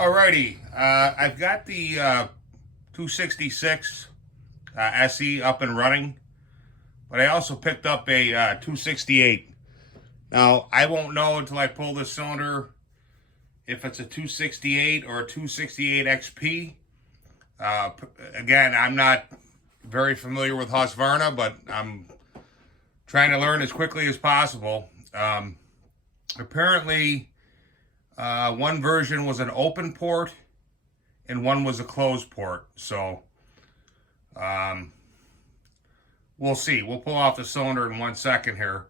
Alrighty, I've got the 266 SE up and running, but I also picked up a 268. Now, I won't know until I pull this cylinder if it's a 268 or a 268 XP. Again, I'm not very familiar with Husqvarner, but I'm trying to learn as quickly as possible. Apparently, one version was an open port and one was a closed port. So we'll see. We'll pull off the cylinder in 1 second here.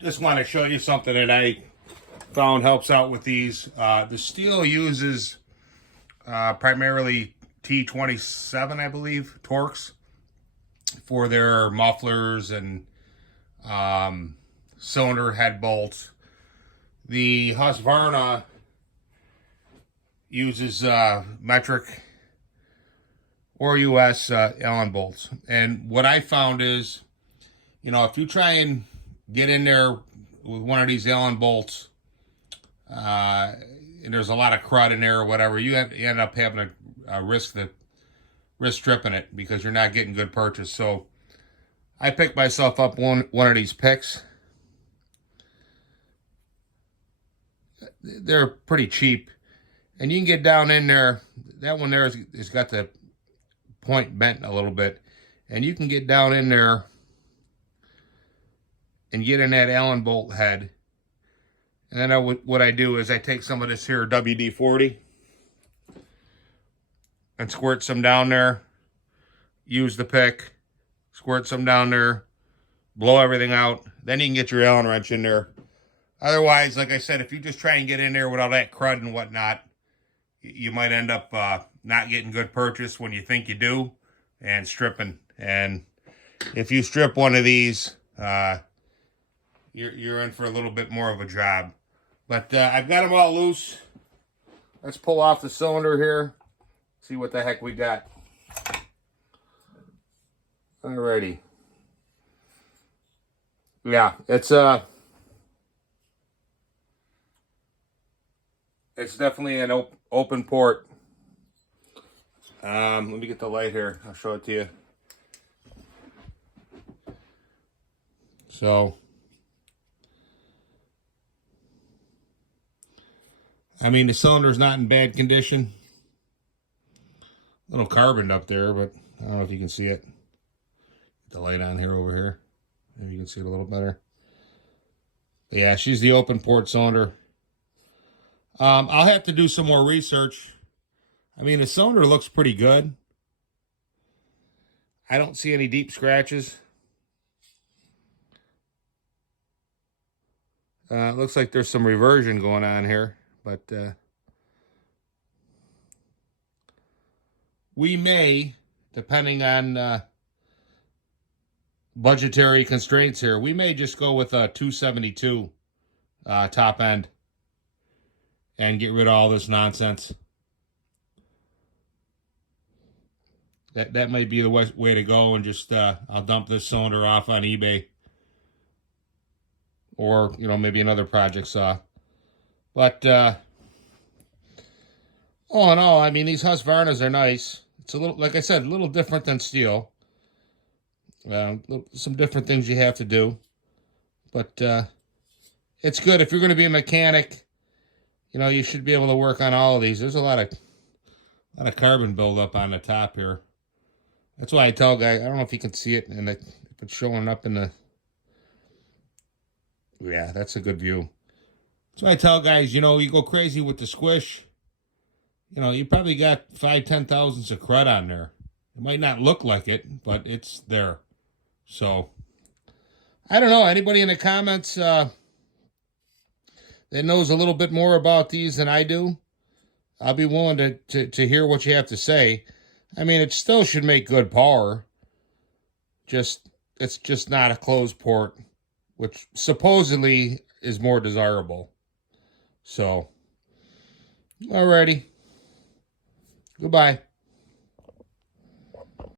Just want to show you something that I found helps out with these. The steel uses primarily T27, I believe, Torx for their mufflers and cylinder head bolts. The Husqvarner uses metric or US Allen bolts. And what I found is, if you try and get in there with one of these Allen bolts, and there's a lot of crud in there or whatever, you end up having to risk stripping it because you're not getting good purchase. So I picked myself up one of these picks. They're pretty cheap, and you can get down in there. That one there has got the point bent a little bit, and you can get down in there and get in that Allen bolt head. And then what I do is I take some of this here WD-40 and squirt some down there, use the pick, squirt some down there, blow everything out. Then you can get your Allen wrench in there. Otherwise, like I said, if you just try and get in there with all that crud and whatnot, you might end up not getting good purchase when you think you do, and stripping. And if you strip one of these, you're in for a little bit more of a job. But I've got them all loose. Let's pull off the cylinder here, see what the heck we got. Alrighty. Yeah, it's definitely an open port. Let me get the light here. I'll show it to you. So, I mean, the cylinder's not in bad condition. A little carboned up there, but I don't know if you can see it. Get the light on here over here. Maybe you can see it a little better. But yeah, she's the open port cylinder. I'll have to do some more research. I mean, the cylinder looks pretty good. I don't see any deep scratches. It looks like there's some reversion going on here, but we may, depending on budgetary constraints here, we may just go with a 272 top end and get rid of all this nonsense. That might be the way to go, and just I'll dump this cylinder off on eBay, or maybe another project saw. But all in all, I mean, these Husqvarnas are nice. It's a little, like I said, a little different than steel. Some different things you have to do, but it's good if you're going to be a mechanic. You should be able to work on all of these. There's a lot of carbon buildup on the top here. That's why I tell guys, I don't know if you can see it, and if it's showing up in the, yeah, that's a good view. So I tell guys, you go crazy with the squish. You probably got 5-10 thousandths of crud on there. It might not look like it, but it's there. So I don't know. Anybody in the comments that knows a little bit more about these than I do, I'll be willing to hear what you have to say. I mean, it still should make good power. It's just not a closed port, which supposedly is more desirable. So, alrighty. Goodbye.